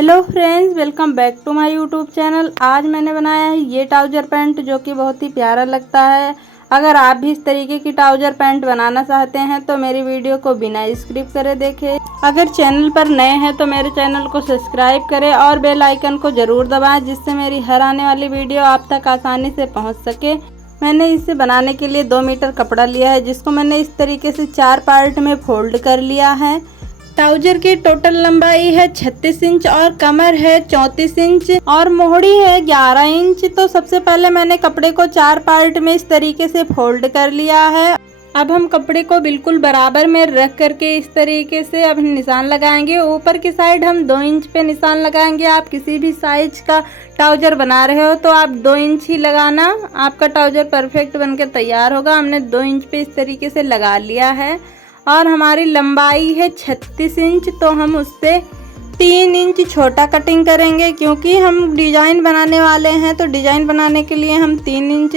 Hello friends, welcome back to my YouTube channel. आज मैंने बनाया है ये ट्राउज़र पैंट जो कि बहुत ही प्यारा लगता है। अगर आप भी इस तरीके की ट्राउज़र पैंट बनाना चाहते हैं तो मेरी वीडियो को बिना स्किप करे देखें। अगर चैनल पर नए हैं तो मेरे चैनल को सब्सक्राइब करें और बेल आइकन को ज़रूर दबाएं, जिससे मेरी हर आने वाली वीडियो आप तक आसानी से पहुँच सके। मैंने इसे बनाने के लिए 2 मीटर कपड़ा लिया है, जिसको मैंने इस तरीके से 4 पार्ट में फोल्ड कर लिया है। ट्राउजर की टोटल लंबाई है 36 इंच और कमर है 34 इंच और मोहड़ी है 11 इंच। तो सबसे पहले मैंने कपड़े को 4 पार्ट में इस तरीके से फोल्ड कर लिया है। अब हम कपड़े को बिल्कुल बराबर में रख करके इस तरीके से अब निशान लगाएंगे। ऊपर की साइड हम 2 इंच पे निशान लगाएंगे। आप किसी भी साइज का ट्राउजर बना रहे हो तो आप 2 इंच ही लगाना, आपका ट्राउजर परफेक्ट बनकर तैयार होगा। हमने 2 इंच पे इस तरीके से लगा लिया है और हमारी लंबाई है 36 इंच, तो हम उससे 3 इंच छोटा कटिंग करेंगे, क्योंकि हम डिज़ाइन बनाने वाले हैं। तो डिज़ाइन बनाने के लिए हम 3 इंच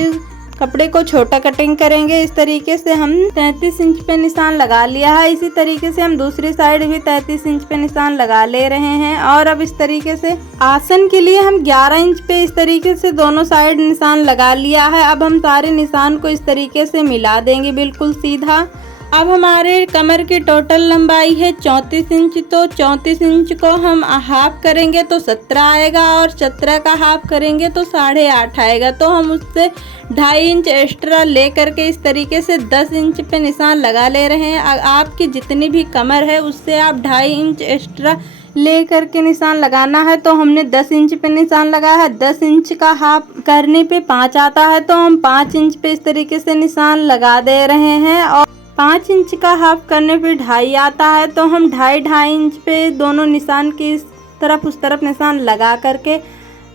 कपड़े को छोटा कटिंग करेंगे। इस तरीके से हम 33 इंच पे निशान लगा लिया है। इसी तरीके से हम दूसरी साइड भी 33 इंच पे निशान लगा ले रहे हैं। और अब इस तरीके से आसन के लिए हम 11 इंच पे इस तरीके से दोनों साइड निशान लगा लिया है। अब हम सारे निशान को इस तरीके से मिला देंगे बिल्कुल सीधा। अब हमारे कमर की टोटल लंबाई है 34 इंच, तो 34 इंच को हम हाफ करेंगे तो 17 आएगा और 17 का हाफ करेंगे तो 8.5 आएगा। तो हम उससे 2.5 इंच एक्स्ट्रा ले करके इस तरीके से 10 इंच पे निशान लगा ले रहे हैं। आपकी जितनी भी कमर है उससे आप 2.5 इंच एक्स्ट्रा ले करके निशान लगाना है। तो हमने 10 इंच पे निशान लगाया है। 10 इंच का हाफ करने पे 5 आता है, तो हम 5 इंच पे इस तरीके से निशान लगा दे रहे हैं। और 5 इंच का हाफ करने पे 2.5 आता है, तो हम 2.5 इंच पे दोनों निशान की इस तरफ उस तरफ निशान लगा करके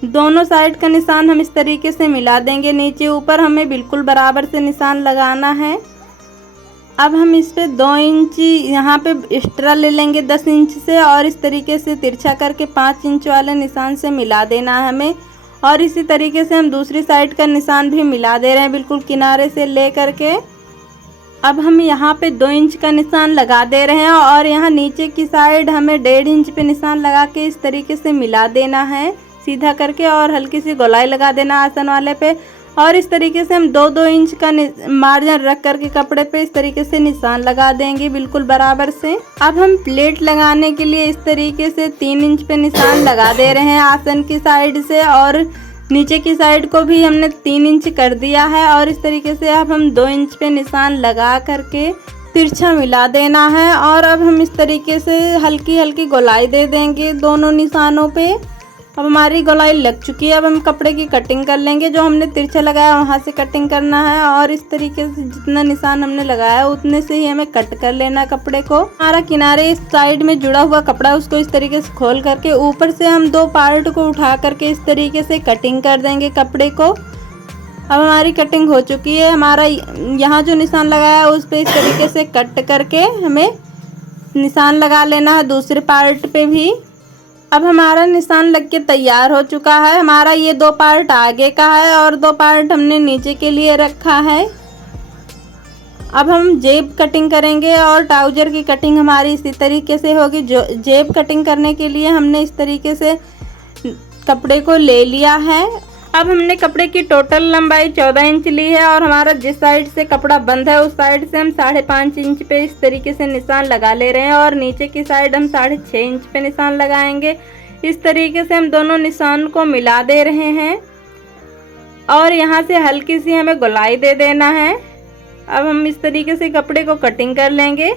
दोनों साइड का निशान हम इस तरीके से मिला देंगे। नीचे ऊपर हमें बिल्कुल बराबर से निशान लगाना है। अब हम इस पे 2 इंच यहाँ पे एक्स्ट्रा ले लेंगे 10 इंच से और इस तरीके से तिरछा करके 5 इंच वाले निशान से मिला देना है हमें। और इसी तरीके से हम दूसरी साइड का निशान भी मिला दे रहे हैं बिल्कुल किनारे से ले करके। अब हम यहाँ पे 2 इंच का निशान लगा दे रहे हैं और यहाँ नीचे की साइड हमें 1.5 इंच पे निशान लगा के इस तरीके से मिला देना है सीधा करके और हल्की सी गोलाई लगा देना आसन वाले पे। और इस तरीके से हम 2-2 इंच का मार्जिन रख करके कपड़े पे इस तरीके से निशान लगा देंगे बिल्कुल बराबर से। अब हम प्लेट लगाने के लिए इस तरीके से 3 इंच पे निशान लगा दे रहे हैं आसन की साइड से और नीचे की साइड को भी हमने 3 इंच कर दिया है। और इस तरीके से अब हम 2 इंच पे निशान लगा करके तिरछा मिला देना है। और अब हम इस तरीके से हल्की हल्की गोलाई दे देंगे दोनों निशानों पे। अब हमारी गोलाई लग चुकी है। अब हम कपड़े की कटिंग कर लेंगे। जो हमने तिरछा लगाया वहाँ से कटिंग करना है और इस तरीके से जितना निशान हमने लगाया उतने से ही हमें कट कर लेना कपड़े को। हमारा किनारे इस साइड में जुड़ा हुआ कपड़ा उसको इस तरीके से खोल करके ऊपर से हम 2 पार्ट को उठा करके इस तरीके से कटिंग कर देंगे कपड़े को। अब हमारी कटिंग हो चुकी है। हमारा यहाँ जो निशान लगाया है उस पर इस तरीके से कट करके हमें निशान लगा लेना है दूसरे पार्ट पे भी। अब हमारा निशान लग के तैयार हो चुका है। हमारा ये 2 पार्ट आगे का है और 2 पार्ट हमने नीचे के लिए रखा है। अब हम जेब कटिंग करेंगे और ट्राउजर की कटिंग हमारी इसी तरीके से होगी। जो जेब कटिंग करने के लिए हमने इस तरीके से कपड़े को ले लिया है। अब हमने कपड़े की टोटल लंबाई 14 इंच ली है और हमारा जिस साइड से कपड़ा बंद है उस साइड से हम 5.5 इंच पे इस तरीके से निशान लगा ले रहे हैं और नीचे की साइड हम 6.5 इंच पे निशान लगाएंगे। इस तरीके से हम दोनों निशान को मिला दे रहे हैं और यहाँ से हल्की सी हमें गोलाई दे देना है। अब हम इस तरीके से कपड़े को कटिंग कर लेंगे।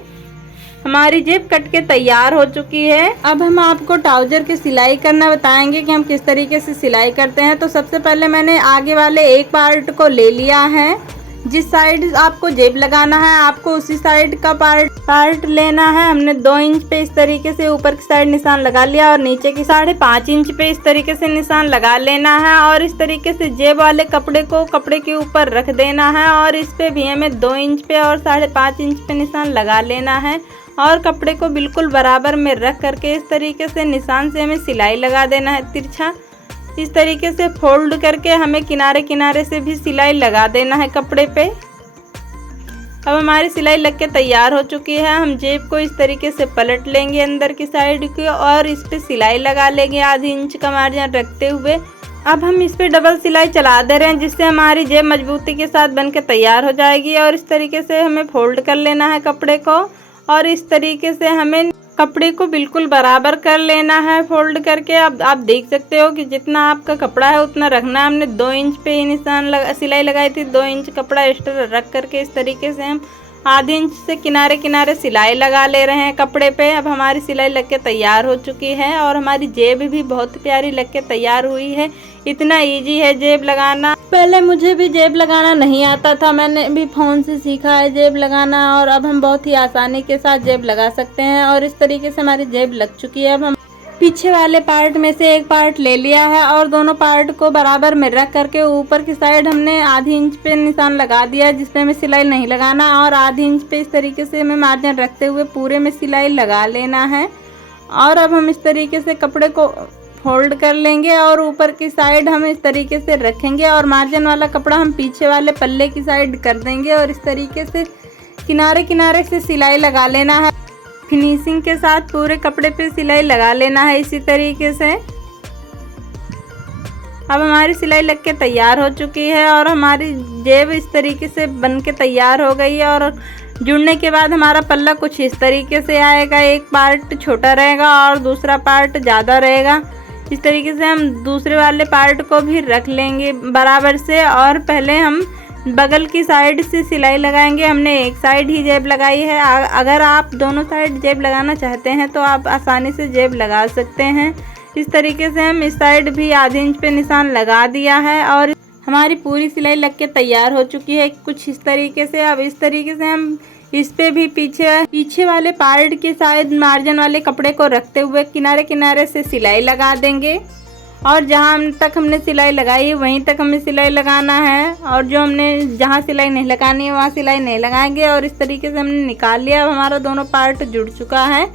हमारी जेब कट के तैयार हो चुकी है। अब हम आपको ट्राउजर की सिलाई करना बताएंगे कि हम किस तरीके से सिलाई करते हैं। तो सबसे पहले मैंने आगे वाले एक पार्ट को ले लिया है। जिस साइड आपको जेब लगाना है आपको उसी साइड का पार्ट लेना है। हमने 2 इंच पे इस तरीके से ऊपर की साइड निशान लगा लिया और नीचे की 5.5 इंच पे इस तरीके से निशान लगा लेना है। और इस तरीके से जेब वाले कपड़े को कपड़े के ऊपर रख देना है और इस पे भी हमें 2 इंच पे और 5.5 इंच पे निशान लगा लेना है। और कपड़े को बिल्कुल बराबर में रख करके इस तरीके से निशान से हमें सिलाई लगा देना है तिरछा। इस तरीके से फोल्ड करके हमें किनारे किनारे से भी सिलाई लगा देना है कपड़े पे। अब हमारी सिलाई लग के तैयार हो चुकी है। हम जेब को इस तरीके से पलट लेंगे अंदर की साइड की और इस पे सिलाई लगा लेंगे आधी इंच का मार्जिन रखते हुए। अब हम इस पे डबल सिलाई चला दे रहे हैं जिससे हमारी जेब मजबूती के साथ बन के तैयार हो जाएगी। और इस तरीके से हमें फोल्ड कर लेना है कपड़े को और इस तरीके से हमें कपड़े को बिल्कुल बराबर कर लेना है फोल्ड करके। अब आप देख सकते हो कि जितना आपका कपड़ा है उतना रखना है। हमने 2 इंच पे ही सिलाई लगाई थी, 2 इंच कपड़ा एक्स्ट्रा रख करके इस तरीके से हम आधे इंच से किनारे किनारे सिलाई लगा ले रहे हैं कपड़े पे। अब हमारी सिलाई लग के तैयार हो चुकी है और हमारी जेब भी बहुत प्यारी लग के तैयार हुई है। इतना इजी है जेब लगाना। पहले मुझे भी जेब लगाना नहीं आता था, मैंने भी फ़ोन से सीखा है जेब लगाना और अब हम बहुत ही आसानी के साथ जेब लगा सकते हैं। और इस तरीके से हमारी जेब लग चुकी है। अब हम पीछे वाले पार्ट में से एक पार्ट ले लिया है और दोनों पार्ट को बराबर में रख करके ऊपर की साइड हमने आधी इंच पे निशान लगा दिया है जिसपे हमें सिलाई नहीं लगाना और आधी इंच पे इस तरीके से हमें मार्जिन रखते हुए पूरे में सिलाई लगा लेना है। और अब हम इस तरीके से कपड़े को फोल्ड कर लेंगे और ऊपर की साइड हम इस तरीके से रखेंगे और मार्जिन वाला कपड़ा हम पीछे वाले पल्ले की साइड कर देंगे और इस तरीके से किनारे किनारे से सिलाई लगा लेना है। फिनिशिंग के साथ पूरे कपड़े पे सिलाई लगा लेना है इसी तरीके से। अब हमारी सिलाई लग के तैयार हो चुकी है और हमारी जेब इस तरीके से बन के तैयार हो गई है। और जुड़ने के बाद हमारा पल्ला कुछ इस तरीके से आएगा, एक पार्ट छोटा रहेगा और दूसरा पार्ट ज़्यादा रहेगा। इस तरीके से हम दूसरे वाले पार्ट को भी रख लेंगे बराबर से और पहले हम बगल की साइड से सिलाई लगाएंगे। हमने एक साइड ही जेब लगाई है, अगर आप दोनों साइड जेब लगाना चाहते हैं तो आप आसानी से जेब लगा सकते हैं। इस तरीके से हम इस साइड भी आधे इंच पे निशान लगा दिया है और हमारी पूरी सिलाई लग के तैयार हो चुकी है कुछ इस तरीके से। अब इस तरीके से हम इस पे भी पीछे वाले पार्ट के साइड मार्जिन वाले कपड़े को रखते हुए किनारे किनारे से सिलाई लगा देंगे और जहाँ तक हमने सिलाई लगाई है वहीं तक हमें सिलाई लगाना है और जो हमने जहाँ सिलाई नहीं लगानी है वहाँ सिलाई नहीं लगाएंगे। और इस तरीके से हमने निकाल लिया। अब हमारा दोनों पार्ट जुड़ चुका है।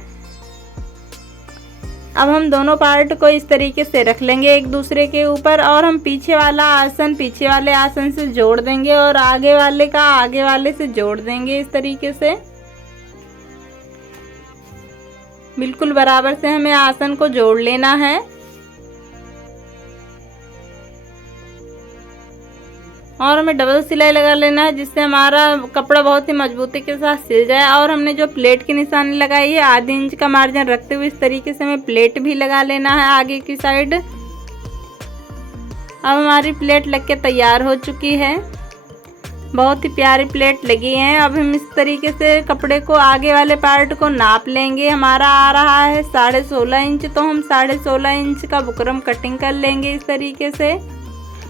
अब हम दोनों पार्ट को इस तरीके से रख लेंगे एक दूसरे के ऊपर और हम पीछे वाला आसन पीछे वाले आसन से जोड़ देंगे और आगे वाले का आगे वाले से जोड़ देंगे। इस तरीके से बिल्कुल बराबर से हमें आसन को जोड़ लेना है और हमें डबल सिलाई लगा लेना है जिससे हमारा कपड़ा बहुत ही मजबूती के साथ सिल जाए। और हमने जो प्लेट की निशानी लगाई है आधे इंच का मार्जिन रखते हुए इस तरीके से हमें प्लेट भी लगा लेना है आगे की साइड। अब हमारी प्लेट लग के तैयार हो चुकी है, बहुत ही प्यारी प्लेट लगी है। अब हम इस तरीके से कपड़े को आगे वाले पार्ट को नाप लेंगे। हमारा आ रहा है 16.5 इंच, तो हम 16.5 इंच का बुकरम कटिंग कर लेंगे। इस तरीके से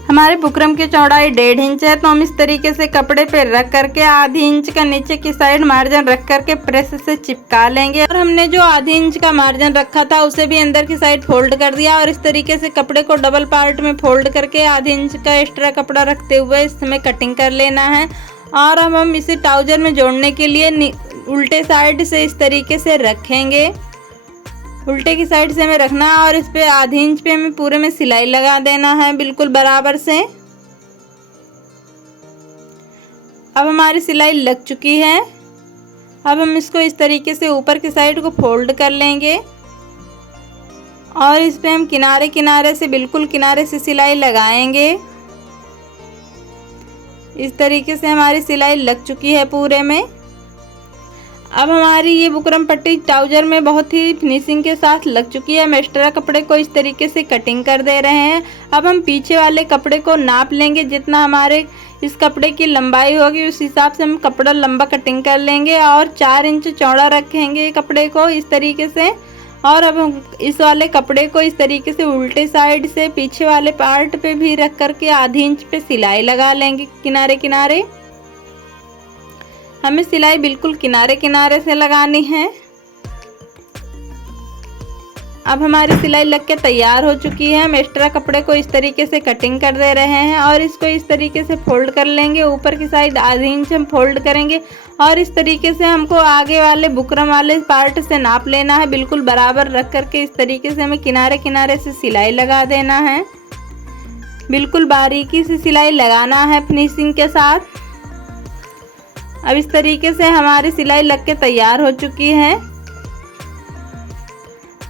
हमारे बुकरम की चौड़ाई 1.5 इंच है, तो हम इस तरीके से कपड़े पे रख करके आधी इंच का नीचे की साइड मार्जिन रख करके प्रेस से चिपका लेंगे। और हमने जो आधी इंच का मार्जिन रखा था उसे भी अंदर की साइड फोल्ड कर दिया और इस तरीके से कपड़े को डबल पार्ट में फोल्ड करके आधी इंच का एक्स्ट्रा कपड़ा रखते हुए इसमें कटिंग कर लेना है। और अब हम इसे ट्राउजर में जोड़ने के लिए उल्टे साइड से इस तरीके से रखेंगे, उल्टे की साइड से हमें रखना है और इस पे आधी इंच पे हमें पूरे में सिलाई लगा देना है बिल्कुल बराबर से। अब हमारी सिलाई लग चुकी है। अब हम इसको इस तरीके से ऊपर की साइड को फोल्ड कर लेंगे और इस पे हम किनारे किनारे से बिल्कुल किनारे से सिलाई लगाएंगे। इस तरीके से हमारी सिलाई लग चुकी है पूरे में। अब हमारी ये बुकरम पट्टी ट्राउजर में बहुत ही फिनिशिंग के साथ लग चुकी है। हम एक्स्ट्रा कपड़े को इस तरीके से कटिंग कर दे रहे हैं। अब हम पीछे वाले कपड़े को नाप लेंगे, जितना हमारे इस कपड़े की लंबाई होगी उस हिसाब से हम कपड़ा लंबा कटिंग कर लेंगे और 4 इंच चौड़ा रखेंगे कपड़े को इस तरीके से। और अब हम इस वाले कपड़े को इस तरीके से उल्टे साइड से पीछे वाले पार्ट पे भी रख करके आधी इंच पे सिलाई लगा लेंगे किनारे किनारे। हमें सिलाई बिल्कुल किनारे किनारे से लगानी है। अब हमारी सिलाई लग के तैयार हो चुकी है। हम एक्स्ट्रा कपड़े को इस तरीके से कटिंग कर दे रहे हैं और इसको इस तरीके से फोल्ड कर लेंगे। ऊपर की साइड आधी इंच हम फोल्ड करेंगे और इस तरीके से हमको आगे वाले बुकरम वाले पार्ट से नाप लेना है, बिल्कुल बराबर रख करके इस तरीके से हमें किनारे किनारे से सिलाई लगा देना है। बिल्कुल बारीकी से सिलाई लगाना है फिनिशिंग के साथ। अब इस तरीके से हमारी सिलाई लग के तैयार हो चुकी है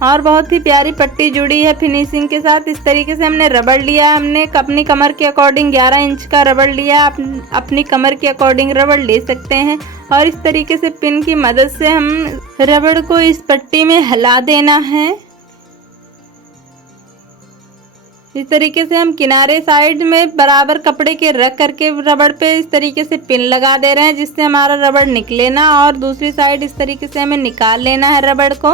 और बहुत ही प्यारी पट्टी जुड़ी है फिनिशिंग के साथ। इस तरीके से हमने रबड़ लिया, हमने अपनी कमर के अकॉर्डिंग 11 इंच का रबड़ लिया। अपनी कमर के अकॉर्डिंग रबड़ ले सकते हैं और इस तरीके से पिन की मदद से हम रबड़ को इस पट्टी में हिला देना है। इस तरीके से हम किनारे साइड में बराबर कपड़े के रख करके रबड़ पे इस तरीके से पिन लगा दे रहे हैं, जिससे हमारा रबड़ निकले ना। और दूसरी साइड इस तरीके से हमें निकाल लेना है रबड़ को।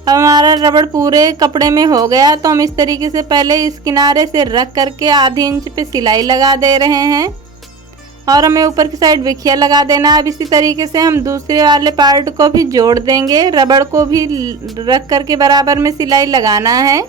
अब हमारा रबड़ पूरे कपड़े में हो गया, तो हम इस तरीके से पहले इस किनारे से रख करके आधी इंच पे सिलाई लगा दे रहे हैं और हमें ऊपर की साइड बिखिया लगा देना है। अब इसी तरीके से हम दूसरे वाले पार्ट को भी जोड़ देंगे, रबड़ को भी रख करके बराबर में सिलाई लगाना है।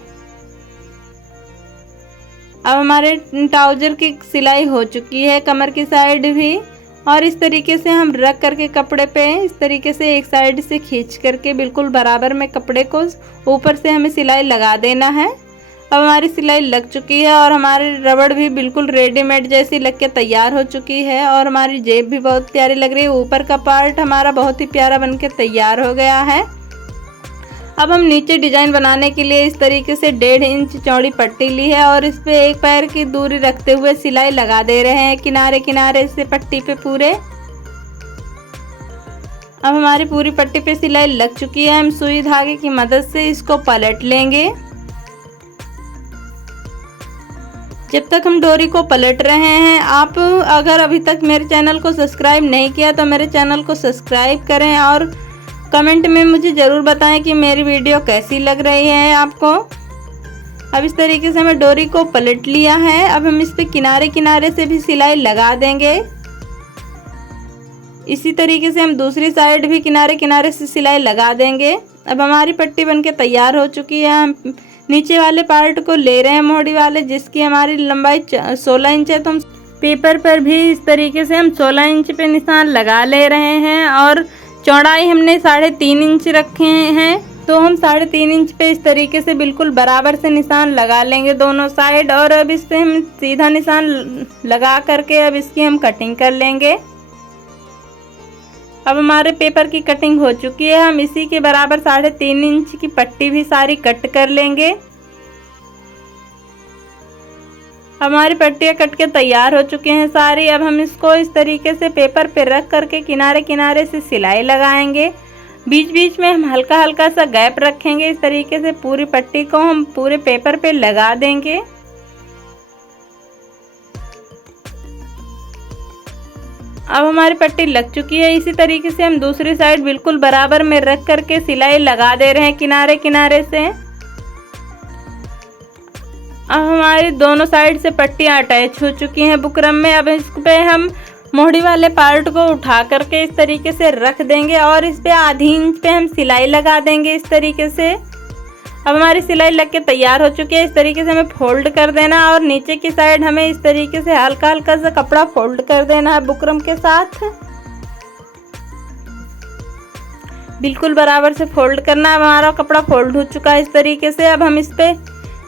अब हमारे ट्राउजर की सिलाई हो चुकी है, कमर की साइड भी। और इस तरीके से हम रख करके कपड़े पे इस तरीके से एक साइड से खींच करके बिल्कुल बराबर में कपड़े को ऊपर से हमें सिलाई लगा देना है। अब हमारी सिलाई लग चुकी है और हमारी रबड़ भी बिल्कुल रेडीमेड जैसी लग के तैयार हो चुकी है और हमारी जेब भी बहुत प्यारी लग रही है। ऊपर का पार्ट हमारा बहुत ही प्यारा बन के तैयार हो गया है। अब हम नीचे डिजाइन बनाने के लिए इस तरीके से 1.5 इंच चौड़ी पट्टी ली है और इस पे एक पैर की दूरी रखते हुए सिलाई लगा दे रहे हैं किनारे किनारे से पट्टी पे पूरे। अब हमारी पूरी पट्टी पे सिलाई लग चुकी है। हम सुई धागे की मदद से इसको पलट लेंगे। जब तक हम डोरी को पलट रहे हैं, आप अगर अभी तक मेरे चैनल को सब्सक्राइब नहीं किया तो मेरे चैनल को सब्सक्राइब करें और कमेंट में मुझे ज़रूर बताएं कि मेरी वीडियो कैसी लग रही है आपको। अब इस तरीके से हमें डोरी को पलट लिया है। अब हम इस पे किनारे किनारे से भी सिलाई लगा देंगे। इसी तरीके से हम दूसरी साइड भी किनारे किनारे से सिलाई लगा देंगे। अब हमारी पट्टी बनके तैयार हो चुकी है। हम नीचे वाले पार्ट को ले रहे हैं मोड़ी वाले, जिसकी हमारी लंबाई 16 इंच है, तो हम पेपर पर भी इस तरीके से हम 16 इंच पे निशान लगा ले रहे हैं और चौड़ाई हमने 3.5 इंच रखे हैं, तो हम 3.5 इंच पे इस तरीके से बिल्कुल बराबर से निशान लगा लेंगे दोनों साइड। और अब इस पे हम सीधा निशान लगा करके अब इसकी हम कटिंग कर लेंगे। अब हमारे पेपर की कटिंग हो चुकी है। हम इसी के बराबर 3.5 इंच की पट्टी भी सारी कट कर लेंगे। हमारी पट्टियाँ कट के तैयार हो चुके हैं सारी। अब हम इसको इस तरीके से पेपर पे रख करके किनारे किनारे से सिलाई लगाएंगे। बीच बीच में हम हल्का हल्का सा गैप रखेंगे। इस तरीके से पूरी पट्टी को हम पूरे पेपर पे लगा देंगे। अब हमारी पट्टी लग चुकी है। इसी तरीके से हम दूसरी साइड बिल्कुल बराबर में रख करके सिलाई लगा दे रहे हैं किनारे किनारे से। अब हमारी दोनों साइड से पट्टियाँ अटैच हो चुकी हैं बुकरम में। अब इस पे हम मोड़ी वाले पार्ट को उठा करके इस तरीके से रख देंगे और इस पे आधी इंच पे हम सिलाई लगा देंगे इस तरीके से। अब हमारी सिलाई लग के तैयार हो चुकी है। इस तरीके से हमें फोल्ड कर देना और नीचे की साइड हमें इस तरीके से हल्का हल्का सा कपड़ा फोल्ड कर देना है बुकरम के साथ। बिल्कुल बराबर से फोल्ड करना है। हमारा कपड़ा फोल्ड हो चुका है इस तरीके से। अब हम इस पे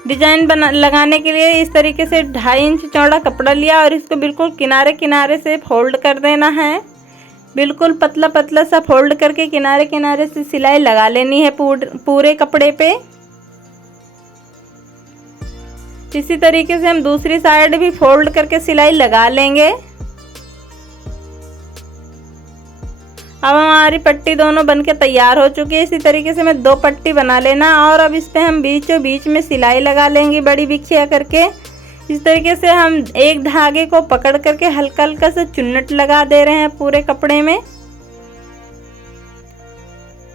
डिजाइन लगाने के लिए इस तरीके से 2.5 इंच चौड़ा कपड़ा लिया और इसको बिल्कुल किनारे किनारे से फोल्ड कर देना है। बिल्कुल पतला पतला सा फोल्ड करके किनारे किनारे से सिलाई लगा लेनी है पूरे कपड़े पे। इसी तरीके से हम दूसरी साइड भी फोल्ड करके सिलाई लगा लेंगे। अब हमारी पट्टी दोनों बनके तैयार हो चुकी है। इसी तरीके से हमें 2 पट्टी बना लेना और अब इस पे हम बीचों बीच में सिलाई लगा लेंगे बड़ी बिखिया करके। इस तरीके से हम एक धागे को पकड़ करके हल्का हल्का सा चुन्नट लगा दे रहे हैं पूरे कपड़े में।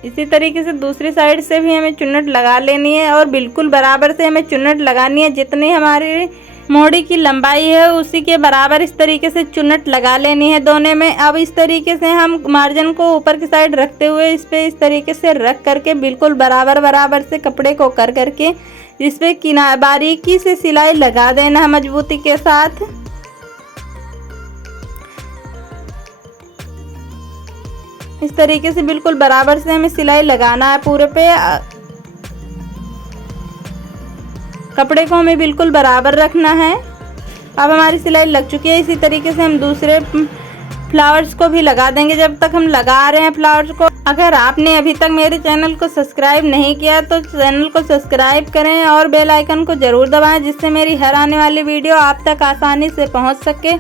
इसी तरीके से दूसरी साइड से भी हमें चुन्नट लगा लेनी है और बिल्कुल बराबर से हमें चुन्नट लगानी है। जितनी हमारी मोड़ी की लंबाई है उसी के बराबर इस तरीके से चुन्नट लगा लेनी है दोनों में। अब इस तरीके से हम मार्जिन को ऊपर की साइड रखते हुए इस पे इस तरीके से रख करके बिल्कुल बराबर बराबर से कपड़े को कर करके इस पे बारीकी से सिलाई लगा देना है मजबूती के साथ। इस तरीके से बिल्कुल बराबर से हमें सिलाई लगाना है पूरे पे। कपड़े को हमें बिल्कुल बराबर रखना है। अब हमारी सिलाई लग चुकी है। इसी तरीके से हम दूसरे फ्लावर्स को भी लगा देंगे जब तक हम लगा रहे हैं फ्लावर्स को। अगर आपने अभी तक मेरे चैनल को सब्सक्राइब नहीं किया तो चैनल को सब्सक्राइब करें और बेल आइकन को ज़रूर दबाएं, जिससे मेरी हर आने वाली वीडियो आप तक आसानी से पहुंच सके।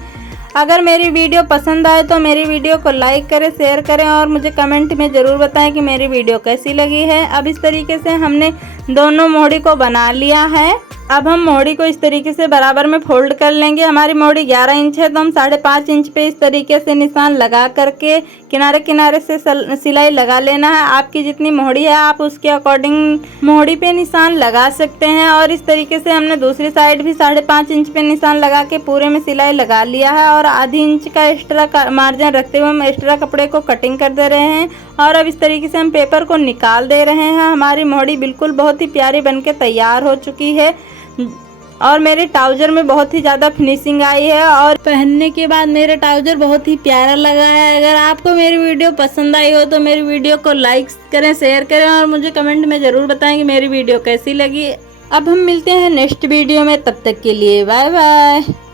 अगर मेरी वीडियो पसंद आए तो मेरी वीडियो को लाइक करें, शेयर करें और मुझे कमेंट में ज़रूर बताएं कि मेरी वीडियो कैसी लगी है। अब इस तरीके से हमने दोनों मोहड़ी को बना लिया है। अब हम मोहड़ी को इस तरीके से बराबर में फोल्ड कर लेंगे। हमारी मोहड़ी 11 इंच है तो हम 5.5 इंच पे इस तरीके से निशान लगा करके किनारे किनारे से सिलाई लगा लेना है। आपकी जितनी मोहड़ी है आप उसके अकॉर्डिंग मोहड़ी पे निशान लगा सकते हैं। और इस तरीके से हमने दूसरी साइड भी 5.5 इंच पे निशान लगा के पूरे में सिलाई लगा लिया है। और आधी इंच का एक्स्ट्रा मार्जिन रखते हुए हम एक्स्ट्रा कपड़े को कटिंग कर दे रहे हैं। और अब इस तरीके से हम पेपर को निकाल दे रहे हैं। हमारी मोहड़ी बिल्कुल बहुत ही प्यारी बनके तैयार हो चुकी है और मेरे ट्राउज़र में बहुत ही ज़्यादा फिनिशिंग आई है और पहनने के बाद मेरा ट्राउज़र बहुत ही प्यारा लगा है। अगर आपको मेरी वीडियो पसंद आई हो तो मेरी वीडियो को लाइक करें, शेयर करें और मुझे कमेंट में ज़रूर बताएं कि मेरी वीडियो कैसी लगी। अब हम मिलते हैं नेक्स्ट वीडियो में, तब तक के लिए बाय बाय।